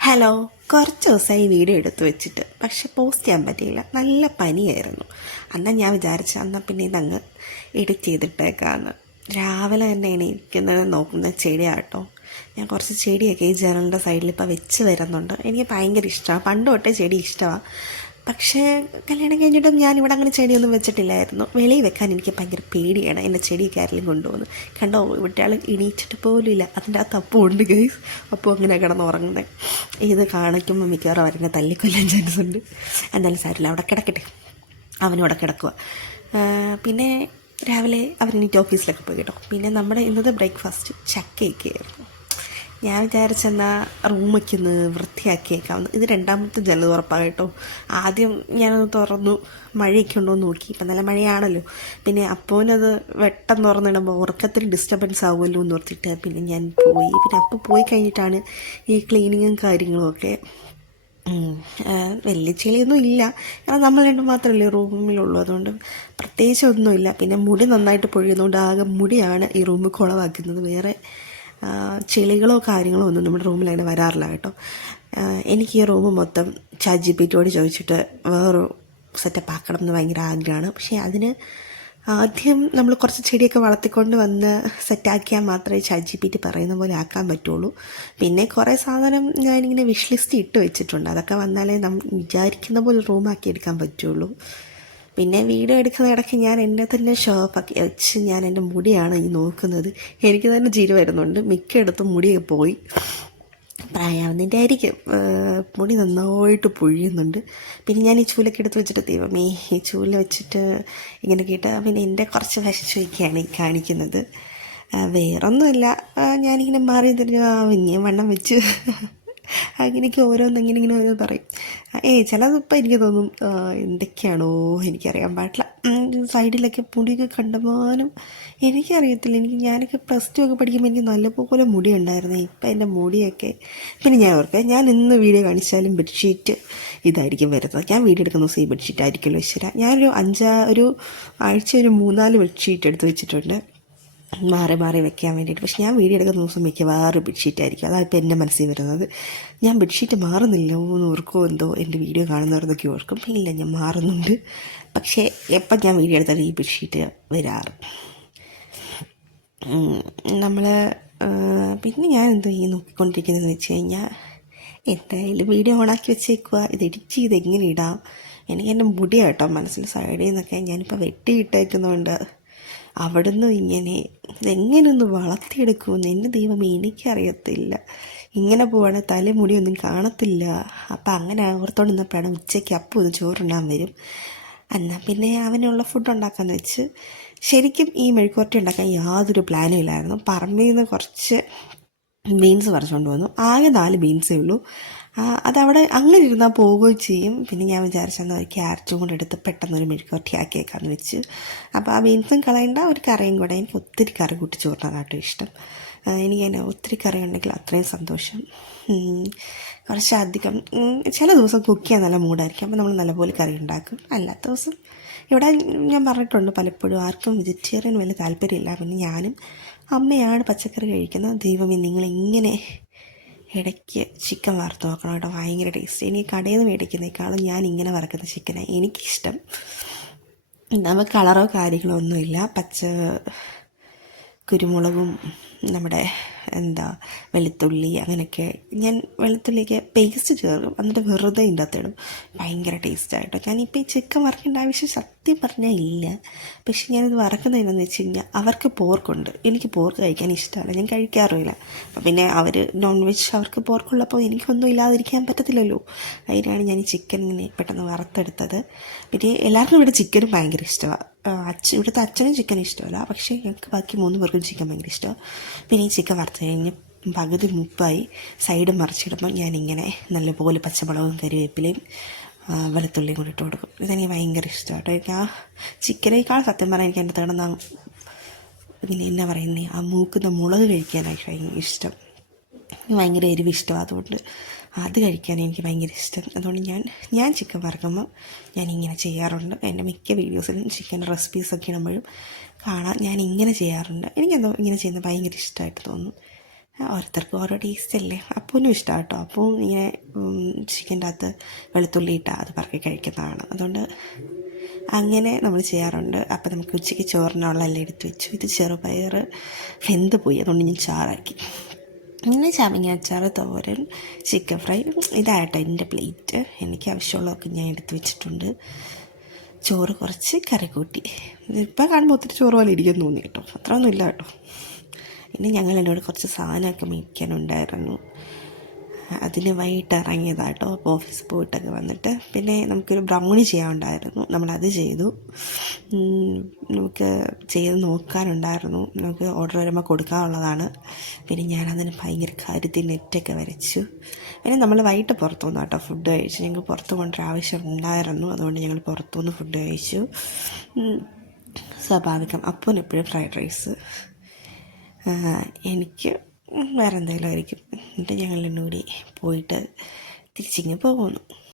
Hello. കുറച്ച് ദിവസമായി video എടുത്ത് വെച്ചിട്ട്, പക്ഷെ പോസ്റ്റ് ചെയ്യാൻ പറ്റിയില്ല. നല്ല പനിയായിരുന്നു. എന്നാൽ ഞാൻ വിചാരിച്ചു എന്നാൽ പിന്നെ ഇതങ്ങ് എഡിറ്റ് ചെയ്തിട്ടേക്കാന്ന്. രാവിലെ തന്നെ എണീക്കുന്നത് നോക്കുന്ന ചെടിയാട്ടോ. ഞാൻ കുറച്ച് ചെടിയൊക്കെ ഈ ജനലിൻ്റെ സൈഡിൽ ഇപ്പോൾ വെച്ച് വരുന്നുണ്ട്. എനിക്ക് ഭയങ്കര ഇഷ്ടമാണ്, പണ്ട് തൊട്ടേ ചെടി ഇഷ്ടമാണ്. പക്ഷേ കല്യാണം കഴിഞ്ഞിട്ടും ഞാനിവിടെ അങ്ങനെ ചെടിയൊന്നും വെച്ചിട്ടില്ലായിരുന്നു. വെളിയിൽ വെക്കാൻ എനിക്ക് ഭയങ്കര പേടിയാണ്. എൻ്റെ ചെടിയൊക്കെ ആരെങ്കിലും കൊണ്ടുപോകുന്നു കണ്ടോ. ഇവിടെയാൾ എണീച്ചിട്ട് പോലും ഇല്ല. അതിൻ്റെ ആ തപ്പും ഉണ്ട് ഗൈസ്. അപ്പോൾ അങ്ങനെ കിടന്ന് ഉറങ്ങുന്നത്. ഇത് കാണിക്കുമ്പോൾ മിക്കവാറും അവരെന്നെ തല്ലിക്കൊല്ലാൻ ചാൻസ് ഉണ്ട്. എന്തായാലും സാരില്ല, അവിടെ കിടക്കട്ടെ. അവനവിടെ കിടക്കുക. പിന്നെ രാവിലെ അവരെണീറ്റ് ഓഫീസിലൊക്കെ പോയി കേട്ടോ. പിന്നെ നമ്മുടെ ഇന്നത്തെ ബ്രേക്ക്ഫാസ്റ്റ് ചക്കയൊക്കെ ആയിരുന്നു. ഞാൻ വിചാരിച്ചെന്നാൽ റൂമൊക്കെ ഒന്ന് വൃത്തിയാക്കിയേക്കാവുന്നു. ഇത് രണ്ടാമത്തെ ജനൽ തുറപ്പാണ് കേട്ടോ. ആദ്യം ഞാനത് തുറന്നു, മഴയൊക്കെ ഉണ്ടോ എന്ന് നോക്കി. ഇപ്പം നല്ല മഴയാണല്ലോ. പിന്നെ അപ്പോനത് വെട്ടം തുറന്നിടുമ്പോൾ ഉറക്കത്തിൽ ഡിസ്റ്റർബൻസ് ആവുമല്ലോ എന്ന് ഓർത്തിട്ട് പിന്നെ ഞാൻ പോയി. പിന്നെ അപ്പോൾ പോയി കഴിഞ്ഞിട്ടാണ് ഈ ക്ലീനിങ്ങും കാര്യങ്ങളും ഒക്കെ. വലിയ ചെളിയൊന്നും ഇല്ല, കാരണം നമ്മൾ രണ്ടും മാത്രമല്ലേ റൂമിലുള്ളൂ. അതുകൊണ്ട് പ്രത്യേകിച്ച് ഒന്നുമില്ല. പിന്നെ മുടി നന്നായിട്ട് പൊഴിയുന്നതുകൊണ്ട് ആകെ മുടിയാണ് ഈ റൂമിൽ കുളവാക്കുന്നത്. വേറെ ചെളികളോ കാര്യങ്ങളോ ഒന്നും നമ്മുടെ റൂമിൽ അങ്ങനെ വരാറില്ല കേട്ടോ. എനിക്ക് ഈ റൂം മൊത്തം ChatGPT ചോദിച്ചിട്ട് വേറൊരു സെറ്റപ്പ് ആക്കണം എന്ന് ഭയങ്കര ആഗ്രഹമാണ്. പക്ഷേ അതിന് ആദ്യം നമ്മൾ കുറച്ച് ചെടിയൊക്കെ വളർത്തിക്കൊണ്ട് വന്ന് സെറ്റാക്കിയാൽ മാത്രമേ ChatGPT പറയുന്ന പോലെ ആക്കാൻ പറ്റുള്ളൂ. പിന്നെ കുറേ സാധനം ഞാനിങ്ങനെ വിഷ് ലിസ്റ്റ് ഇട്ട് വെച്ചിട്ടുണ്ട്. അതൊക്കെ വന്നാലേ നമ്മൾ വിചാരിക്കുന്ന പോലെ റൂമാക്കി എടുക്കാൻ പറ്റുള്ളൂ. പിന്നെ വീഡിയോ എടുക്കുന്ന ഇടയ്ക്ക് ഞാൻ എന്നെ തന്നെ ഷോപ്പാക്കി വെച്ച് ഞാൻ എൻ്റെ മുടിയാണ് ഈ നോക്കുന്നത്. എനിക്ക് തന്നെ ചിരി വരുന്നുണ്ട്. മിക്കയിടത്തും മുടിയൊക്കെ പോയി. പ്രായാവുന്നതിൻ്റെ ആയിരിക്കും. മുടി നന്നായിട്ട് പൊഴിയുന്നുണ്ട്. പിന്നെ ഞാൻ ഈ ചൂലൊക്കെ എടുത്ത് വെച്ചിട്ട് ദൈവമേ, ഈ ചൂല വെച്ചിട്ട് ഇങ്ങനെ കേട്ട് പിന്നെ എൻ്റെ കുറച്ച് വശച്ചൊക്കെയാണ് ഈ കാണിക്കുന്നത്. വേറൊന്നുമല്ല, ഞാനിങ്ങനെ മാറി തിരിഞ്ഞ് പിന്നെയും വണ്ണം വെച്ച് അങ്ങനെയൊക്കെ ഇങ്ങനെ ഓരോ പറയും. ചിലതിപ്പോൾ എനിക്ക് തോന്നും എന്തൊക്കെയാണോ എനിക്കറിയാൻ പാടില്ല. സൈഡിലൊക്കെ മുടിയൊക്കെ കണ്ടമാനം എനിക്കറിയത്തില്ല. ഞാനൊക്കെ +2 ഒക്കെ പഠിക്കുമ്പോൾ എനിക്ക് നല്ലപോലെ മുടി ഉണ്ടായിരുന്നു. ഇപ്പം എൻ്റെ മുടിയൊക്കെ പിന്നെ ഞാൻ ഓർക്കാം, ഞാൻ ഇന്ന് വീഡിയോ കാണിച്ചാലും ബെഡ്ഷീറ്റ് ഇതായിരിക്കും വരുന്നത്. ഞാൻ വീഡിയോ എടുക്കുന്ന ദിവസം ഈ ബെഡ്ഷീറ്റ് ആയിരിക്കുമല്ലോ ശരി. ഞാനൊരു ഒരു ആഴ്ച ഒരു 3-4 ബെഡ്ഷീറ്റ് എടുത്ത് വെച്ചിട്ടുണ്ട് മാറി മാറി വെക്കാൻ വേണ്ടിയിട്ട്. പക്ഷെ ഞാൻ വീഡിയോ എടുക്കുന്ന ദിവസം മിക്കവാറും ബെഡ്ഷീറ്റായിരിക്കും. അതാണ് ഇപ്പോൾ എൻ്റെ മനസ്സിൽ വരുന്നത്. ഞാൻ ബെഡ്ഷീറ്റ് മാറുന്നില്ലോ എന്ന് ഓർക്കുമോ എന്തോ എൻ്റെ വീഡിയോ കാണുന്നവരൊക്കെ ഓർക്കും. ഇല്ല, ഞാൻ മാറുന്നുണ്ട്. പക്ഷേ എപ്പം ഞാൻ വീഡിയോ എടുത്താലും ഈ ബെഡ്ഷീറ്റ് വരാറ്. നമ്മൾ പിന്നെ ഞാൻ എന്തോ ഈ നോക്കിക്കൊണ്ടിരിക്കുന്നതെന്ന് വെച്ച് കഴിഞ്ഞാൽ എന്തായാലും വീഡിയോ ഓണാക്കി വെച്ചേക്കുക. ഇത് എഡിറ്റ് ചെയ്ത് എങ്ങനെ ഇടാം. എനിക്ക് എൻ്റെ മുടിയാട്ടോ മനസ്സിൽ സൈഡിൽ നിന്നൊക്കെ ഞാനിപ്പോൾ വെട്ടിയിട്ടേക്കുന്നതുകൊണ്ട് അവിടുന്ന് ഇങ്ങനെ ഇതെങ്ങനെയൊന്ന് വളർത്തിയെടുക്കുമെന്ന് എൻ്റെ ദൈവമേ എനിക്കറിയത്തില്ല. ഇങ്ങനെ പോവാണെങ്കിൽ തലമുടിയൊന്നും കാണത്തില്ല. അപ്പം അങ്ങനെ ഓർത്തോണ്ട് നിന്നപ്പോഴാണ് ഉച്ചയ്ക്ക് അപ്പം ഒന്ന് ചോറുണ്ണാൻ വരും. എന്നാൽ പിന്നെ അവനുള്ള ഫുഡ് ഉണ്ടാക്കാമെന്ന് വെച്ച്. ശരിക്കും ഈ മെഴുക്കുവരട്ടി ഉണ്ടാക്കാൻ യാതൊരു പ്ലാനും ഇല്ലായിരുന്നു. പറമ്പിൽ നിന്ന് കുറച്ച് ബീൻസ് പറിച്ചുകൊണ്ട് വന്നു. ആകെ 4 ബീൻസേ ഉള്ളൂ. അതവിടെ അങ്ങനെ ഇരുന്നാൽ പോവുകയും ചെയ്യും. പിന്നെ ഞാൻ വിചാരിച്ചെന്നാൽ ഒരു ക്യാരറ്റും കൂടെ എടുത്ത് പെട്ടെന്നൊരു മെഴുക്കുവരട്ടി ആക്കിയേക്കാന്ന് വെച്ച്. അപ്പോൾ ആ ബീൻസും കളയേണ്ട, ഒരു കറിയും കൂടെ. എനിക്ക് ഒത്തിരി കറി കൂട്ടി ചോറിനാട്ടോ ഇഷ്ടം. എനിക്ക് തന്നെ ഒത്തിരി കറി ഉണ്ടെങ്കിൽ അത്രയും സന്തോഷം. കുറച്ചധികം ചില ദിവസം കുക്ക് ചെയ്യാൻ നല്ല മൂഡായിരിക്കും. അപ്പോൾ നമ്മൾ നല്ലപോലെ കറി ഉണ്ടാക്കും. അല്ലാത്ത ദിവസം ഇവിടെ ഞാൻ പറഞ്ഞിട്ടുണ്ട് പലപ്പോഴും ആർക്കും വെജിറ്റേറിയൻ വലിയ താല്പര്യമില്ല. പിന്നെ ഞാനും അമ്മയാണ് പച്ചക്കറി കഴിക്കുന്നത്. ദൈവമേ, നിങ്ങളിങ്ങനെ ഇടയ്ക്ക് ചിക്കൻ വറുത്ത് നോക്കണം കേട്ടോ. ഭയങ്കര ടേസ്റ്റ്. ഇനി കടയിൽ നിന്ന് മേടിക്കുന്നേക്കാളും ഞാൻ ഇങ്ങനെ വറുക്കുന്ന ചിക്കനാണ് എനിക്കിഷ്ടം. നമുക്ക് കളറോ കാര്യങ്ങളോ ഒന്നുമില്ല. പച്ച കുരുമുളകും നമ്മുടെ വെളുത്തുള്ളി അങ്ങനെയൊക്കെ. ഞാൻ വെളുത്തുള്ളിയൊക്കെ പേസ്റ്റ് ചേർക്കും, എന്നിട്ട് വെറുതെ ഇതിൻ്റെ അകത്തിടും. ഭയങ്കര ടേസ്റ്റായിട്ടോ. ഞാനിപ്പോൾ ഈ ചിക്കൻ വറക്കേണ്ട ആവശ്യം സത്യം പറഞ്ഞാൽ ഇല്ല. പക്ഷെ ഞാനിത് വറക്കുന്നത് എന്താണെന്ന് വെച്ച് കഴിഞ്ഞാൽ അവർക്ക് പോർക്കുണ്ട്. എനിക്ക് പോർക്ക് കഴിക്കാൻ ഇഷ്ടമല്ല, ഞാൻ കഴിക്കാറുമില്ല. അപ്പം പിന്നെ അവർ നോൺ വെജ്, അവർക്ക് പോർക്കുള്ളപ്പോൾ എനിക്കൊന്നും ഇല്ലാതിരിക്കാൻ പറ്റത്തില്ലല്ലോ. അതിനാണ് ഞാൻ ഈ ചിക്കൻ ഇങ്ങനെ പെട്ടെന്ന് വറുത്തെടുത്തത്. പിന്നെ എല്ലാവർക്കും ഇവിടെ ചിക്കനും ഭയങ്കര ഇഷ്ടമാണ്. ഇവിടുത്തെ അച്ഛനും ചിക്കൻ ഇഷ്ടമല്ല, പക്ഷേ ഞങ്ങൾക്ക് ബാക്കി 3 പേർക്കും ചിക്കൻ ഭയങ്കര ഇഷ്ടമാണ്. പിന്നെ ഈ ചിക്കൻ വറുത്ത് കഴിഞ്ഞ് പകുതി മുപ്പായി സൈഡ് മറിച്ചിടുമ്പോൾ ഞാനിങ്ങനെ നല്ലപോലെ പച്ചമുളകും കരിവേപ്പിലയും വെളുത്തുള്ളിയും കൂടി ഇട്ട് കൊടുക്കും. ഇതെനിക്ക് ഭയങ്കര ഇഷ്ടമാണ് കേട്ടോ. എനിക്ക് ആ ചിക്കനേക്കാൾ സത്യം പറഞ്ഞാൽ എനിക്ക് എൻ്റെ തേടുന്ന പിന്നെ എന്നാ പറയുന്നത്, ആ മൂക്കുന്ന മുളക് കഴിക്കാനായിട്ട് ഭയങ്കര ഇഷ്ടം. ഭയങ്കര എരിവ് ഇഷ്ടമാണ്. അതുകൊണ്ട് അത് കഴിക്കാൻ എനിക്ക് ഭയങ്കര ഇഷ്ടം. അതുകൊണ്ട് ഞാൻ ചിക്കൻ വറുക്കുമ്പോൾ ഞാനിങ്ങനെ ചെയ്യാറുണ്ട്. എൻ്റെ മിക്ക വീഡിയോസിലും ചിക്കൻ റെസിപ്പീസൊക്കെ ഇടുമ്പോഴും കാണാം ഞാൻ ഇങ്ങനെ ചെയ്യാറുണ്ട്. എനിക്കെന്തോ ഇങ്ങനെ ചെയ്യുന്നത് ഭയങ്കര ഇഷ്ടമായിട്ട് തോന്നും. ഓരോരുത്തർക്കും ഓരോ ടേസ്റ്റ് അല്ലേ. അപ്പൂനും ഇഷ്ടമാണ് കേട്ടോ. അപ്പോൾ ഇങ്ങനെ ചിക്കൻ്റെ അകത്ത് വെളുത്തുള്ളി ഇട്ടാൽ അത് പറക്കി കഴിക്കുന്നതാണ്. അതുകൊണ്ട് അങ്ങനെ നമ്മൾ ചെയ്യാറുണ്ട്. അപ്പോൾ നമുക്ക് ഉച്ചയ്ക്ക് ചോറിനുള്ള എല്ലാം എടുത്ത് വെച്ചു. ഇത് ചെറുപയർ വെന്ത് പോയി, അതുകൊണ്ട് ഞാൻ ചാറാക്കി. ഇങ്ങനെ ചാമിങ്ങ അച്ചാർ, തോരൻ, ചിക്കൻ ഫ്രൈ, ഇതായിട്ടോ എൻ്റെ പ്ലേറ്റ്. എനിക്ക് ആവശ്യമുള്ളതൊക്കെ ഞാൻ എടുത്ത് വെച്ചിട്ടുണ്ട്. ചോറ് കുറച്ച് കറി കൂട്ടി. ഇപ്പം കാണുമ്പോൾ ഒത്തിരി ചോറ് പോലെ ഇരിക്കും തോന്നി കേട്ടോ, അത്രയൊന്നും ഇല്ല കേട്ടോ. പിന്നെ ഞങ്ങൾ എന്നോട് കുറച്ച് സാധനമൊക്കെ മേടിക്കാനുണ്ടായിരുന്നു. അതിന് വൈകിട്ട് ഇറങ്ങിയതാട്ടോ. അപ്പോൾ ഓഫീസിൽ പോയിട്ടൊക്കെ വന്നിട്ട് പിന്നെ നമുക്കൊരു ബ്രൗണി ചെയ്യാനുണ്ടായിരുന്നു, നമ്മളത് ചെയ്തു. നമുക്ക് ചെയ്ത് നോക്കാനുണ്ടായിരുന്നു, നമുക്ക് ഓർഡർ വരുമ്പോൾ കൊടുക്കാനുള്ളതാണ്. പിന്നെ ഞാനതിന് ഭയങ്കര കാര്യത്തിൽ നെറ്റൊക്കെ വരച്ചു. പിന്നെ നമ്മൾ വൈകിട്ട് പുറത്തുനിന്ന് കേട്ടോ ഫുഡ് കഴിച്ചു. ഞങ്ങൾക്ക് പുറത്ത് കൊണ്ടൊരു ആവശ്യം ഉണ്ടായിരുന്നു, അതുകൊണ്ട് ഞങ്ങൾ പുറത്തുനിന്ന് ഫുഡ് കഴിച്ചു. സ്വാഭാവികം. അപ്പോൾ എപ്പോഴും ഫ്രൈഡ് റൈസ്, എനിക്ക് വേറെ എന്തെങ്കിലും ആയിരിക്കും. എന്നിട്ട് ഞങ്ങൾ കൂടി പോയിട്ട് തിരിച്ചിങ്ങ് പോകുന്നു.